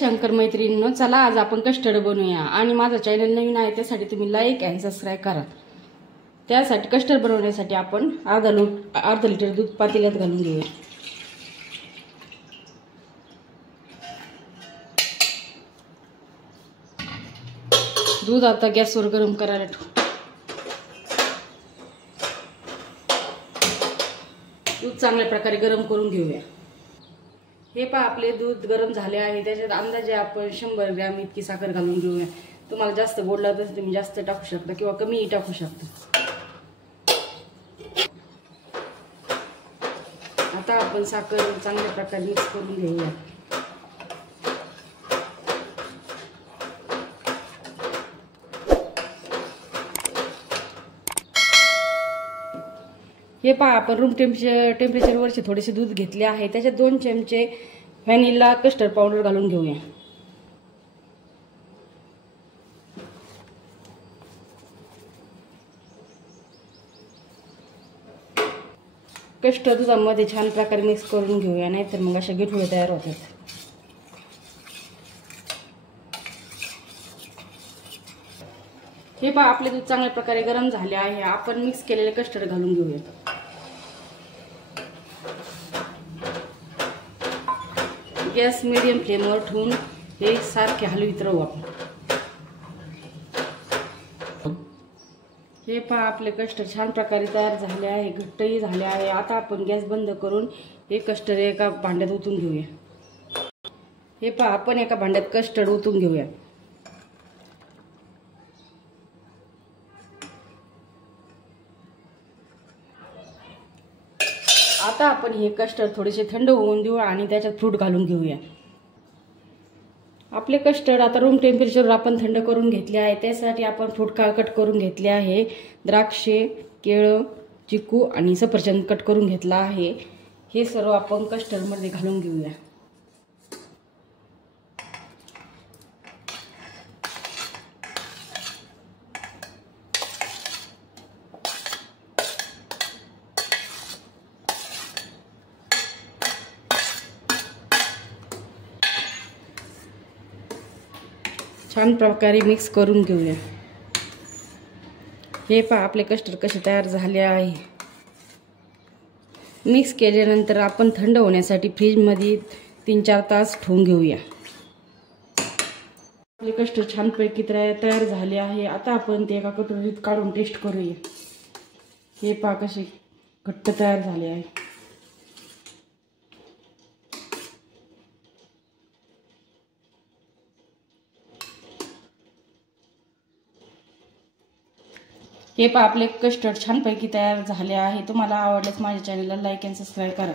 शंकर मैत्रिणींनो, चला आज आपण कस्टर्ड बनवूया। आणि माझा चॅनल नवीन आहे त्यासाठी तुम्ही लाईक आणि सबस्क्राइब करा। त्यासाठी कस्टर्ड बनवण्यासाठी आपण अर्धा लिटर दूध पातेल्यात घालून घेऊया। दूध आता गॅसवर गरम करायला ठेवू। दूध चांगल्या प्रकारे गरम करून घेऊया। हे पहा आपले दूध गरम झाले आहे। त्याच्यात अंदाजे आपण 100 ग्रॅम इतकी साखर घालून घेऊया। तुम्हाला जास्त गोड लागत असेल तुम्ही जास्त टाकू शकता किंवा कमीही टाकू शकता। आता आपण साखर चांगल्या प्रकारे मिक्स करून घेऊया। हे पहा आपण रूम टेम्परेचरवरचे थोडेसे दूध घेतले आहे। त्याच्यात 2 चमचे व्हॅनिला कस्टर्ड पावडर घालून घेऊया। कस्टर्ड दुधामध्ये छान प्रकारे मिक्स करून घेऊया, नाहीतर मग अशा गिठुळे तयार होतात। हे पहा आपले दूध चांगल्या प्रकारे गरम झाले आहे। आपण मिक्स केलेले कस्टर्ड घालून घेऊया। गॅस मीडियम फ्लेमवर ठेवून हे सारखे हलवीत राहू आपण। हे पहा आपले कस्टर्ड छान प्रकारे तयार झाले आहे, घट्टही झाले आहे। आता आपण गॅस बंद करून हे कस्टर्ड एका भांड्यात ओतून घेऊया। हे पहा आपण एका भांड्यात कस्टर्ड ओतून घेऊया। आता आपण हे कस्टर्ड थोडेसे थंड होऊन देऊ आणि त्याच्यात फ्रूट घालून घेऊया। आपले कस्टर्ड आता रूम टेम्परेचरवर आपण थंड करून घेतले आहे। त्यासाठी आपण फ्रूट कट करून घेतले आहे। द्राक्षे, केळं, चिकू आणि सफरचंद कट करून घेतला आहे। हे सर्व आपण कस्टर्ड मध्ये घालून घेऊया। छान प्रकारे मिक्स करून घेऊया। हे पहा आपले कस्टर्ड कसे तयार झाले आहे। मिक्स केल्यानंतर आपण थंड होण्यासाठी फ्रीज मध्ये 3-4 तास ठेवून घेऊया। आपले कस्टर्ड छानपैकी तयार झाले आहे। आता आपण ते एका कटोरीत काढून टेस्ट करूया। हे पहा कसे घट्ट तयार झाले आहे। हे पहा आपले कस्टर्ड छानपैकी तयार झाले आहे। तुम्हाला आवडल्यास माझ्या चॅनलला लाईक आणि सबस्क्राइब करा।